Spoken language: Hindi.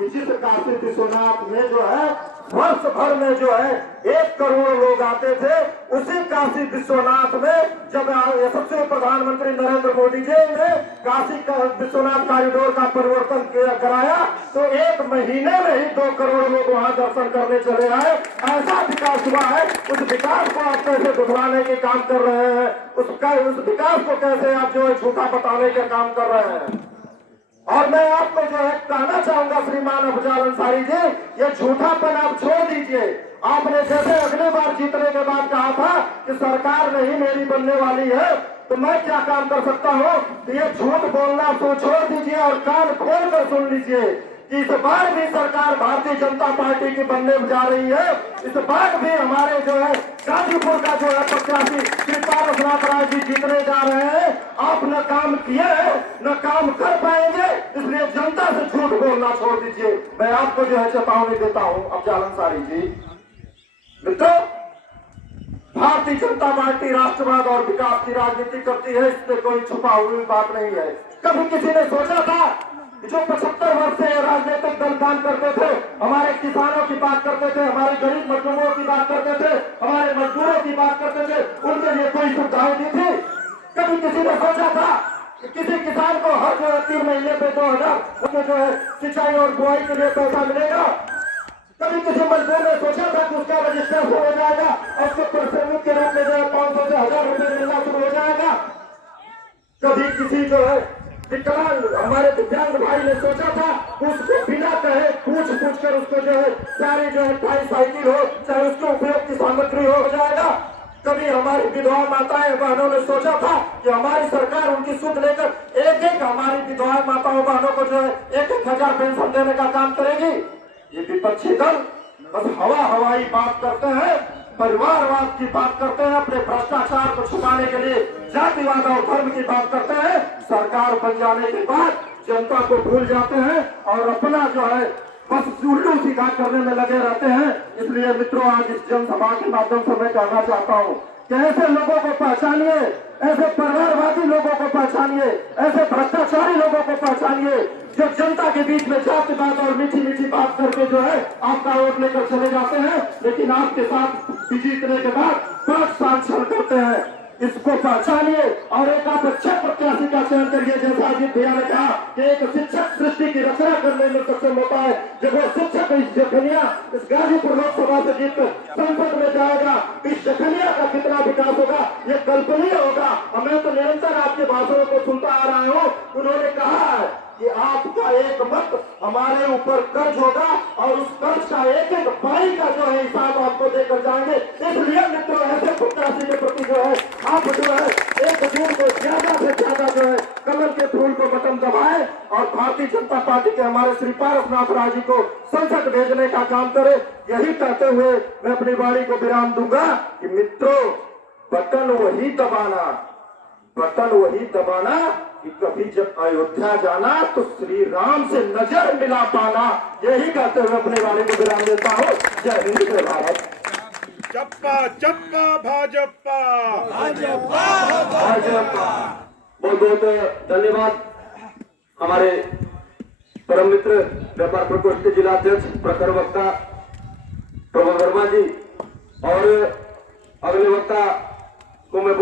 कि जिस काशी विश्वनाथ में जो है वर्ष भर में जो है 1 करोड़ लोग आते थे, उसी काशी विश्वनाथ में जब यशस्वी प्रधानमंत्री नरेंद्र मोदी जी ने काशी विश्वनाथ कॉरिडोर का परिवर्तन कराया तो 1 महीने में ही 2 करोड़ लोग वहां दर्शन करने चले आए। ऐसा विकास हुआ है। उस विकास को आप कैसे दोहराने के काम कर रहे हैं, उस विकास को कैसे आप जो है झूठा बताने के काम कर रहे हैं। और मैं आपको जो है कहना चाहूंगा श्रीमान अफजल अंसारी जी, ये झूठापन आप छोड़ दीजिए। आपने जैसे अगली बार जीतने के बाद कहा था कि सरकार नहीं मेरी बनने वाली है, तो मैं क्या काम कर सकता हूँ। तो ये झूठ बोलना तो छोड़ दीजिए और कान खोल कर सुन लीजिए कि इस बार भी सरकार भारतीय जनता पार्टी की बनने जा रही है। इस बार भी हमारे जो है गाजीपुर का जो है प्रत्याशी श्री पारसनाथ राय जी जीतने जा रहे हैं। आप न काम किए हैं न काम कर पाएंगे, इसलिए जनता से झूठ बोलना छोड़ दीजिए। मैं आपको जो है चेतावनी देता हूं अफजल अंसारी जी। मित्रों, भारतीय जनता पार्टी राष्ट्रवाद और विकास की राजनीति करती है, इसमें कोई छुपा हुई बात नहीं है। कभी किसी ने सोचा था जो 75 वर्ष से राजनीतिक दल काम करते थे, हमारे किसानों की बात करते थे, हमारे गरीब मजदूरों की बात करते थे, हमारे मजदूरों की बात करते थे, उनके लिए कोई सुविधाएं दी थी? कभी किसी ने सोचा था कि किसी किसान को हर जो है 3 महीने पे 2000 उनके जो है सिंचाई और बुआई के लिए पैसा मिलेगा? कभी किसी मजदूर ने सोचा था कि उसका रजिस्ट्रेशन हो जाएगा और उसको श्रमिक के रूप में जो है 500 से 1000 रुपए मिलना शुरू हो जाएगा? कभी किसी जो है विकलांग हमारे दिव्यांग भाई ने सोचा था उसको बिना कहे पूछ कर उसको जो है सारी जो है साइकिल हो चाहे उसके उपयोग की सामग्री हो जाएगा? कभी हमारी विधवा माताएं बहनों ने सोचा था कि हमारी सरकार उनकी सुध लेकर एक हमारी विधवा माताओं बहनों को जो है 1,000 पेंशन देने का काम करेगी? ये विपक्षी दल बस हवाई बात करते हैं, परिवारवाद की बात करते हैं, अपने भ्रष्टाचार को छुपाने के लिए जातिवाद और धर्म की बात करते हैं। सरकार बन जाने के बाद जनता को भूल जाते हैं और अपना जो है बस उल्लू सीधा करने में लगे रहते हैं। इसलिए मित्रों, आज इस जनसभा के माध्यम से मैं कहना चाहता हूँ कि ऐसे लोगों को पहचानिए, ऐसे परिवारवादी लोगों को पहचानिए, ऐसे भ्रष्टाचारी लोगों को पहचानिए जो जनता के बीच में जातिवाद और मीठी मीठी बात करके जो है आपका वोट लेकर चले जाते हैं, लेकिन आपके साथ जीतने के बाद 5 साल छल करते हैं। इसको पहचानिए और एक आप अच्छे प्रत्याशी का चयन करिए। जैसा अजीत भैया ने कहा कि एक शिक्षक सृष्टि की रचना करने में सक्षम होता है, जब वो शिक्षक इस जखनिया इस गाजीपुर लोकसभा से जीत संसद में जाएगा, इस जखनिया का कितना विकास होगा ये कल्पनीय होगा। मैं तो निरंतर आपके भाषणों को सुनता आ रहा हूँ। उन्होंने कहा है कि आपका एक मत हमारे ऊपर कर्ज होगा और उस कर्ज का एक पाई का जो है हिसाब आपको देकर जाएंगे। इसलिए मित्रों, ऐसे प्रत्याशी के प्रति जो है आप जो है 1 जून को ज्यादा से ज्यादा जो है कमल के फूल को बटन दबाए और भारतीय जनता पार्टी के हमारे श्री पारसनाथ राय जी को संसद भेजने का काम करे। यही कहते हुए मैं अपनी वाणी को विराम दूंगा कि मित्रों, बटन वही दबाना कि कभी जब अयोध्या जाना तो श्री राम से नजर मिला पाना। यही कहते हुए अपने वाले को विराम देता हूँ। जय हिंद, जय भारत। चप्पा चप्पा भाजपा भाजपा भाजपा। बहुत बहुत धन्यवाद हमारे परम मित्र व्यापार प्रकोष्ठ के जिला अध्यक्ष प्रखर वक्ता प्रभु वर्मा जी। और अगले वक्ता को मैं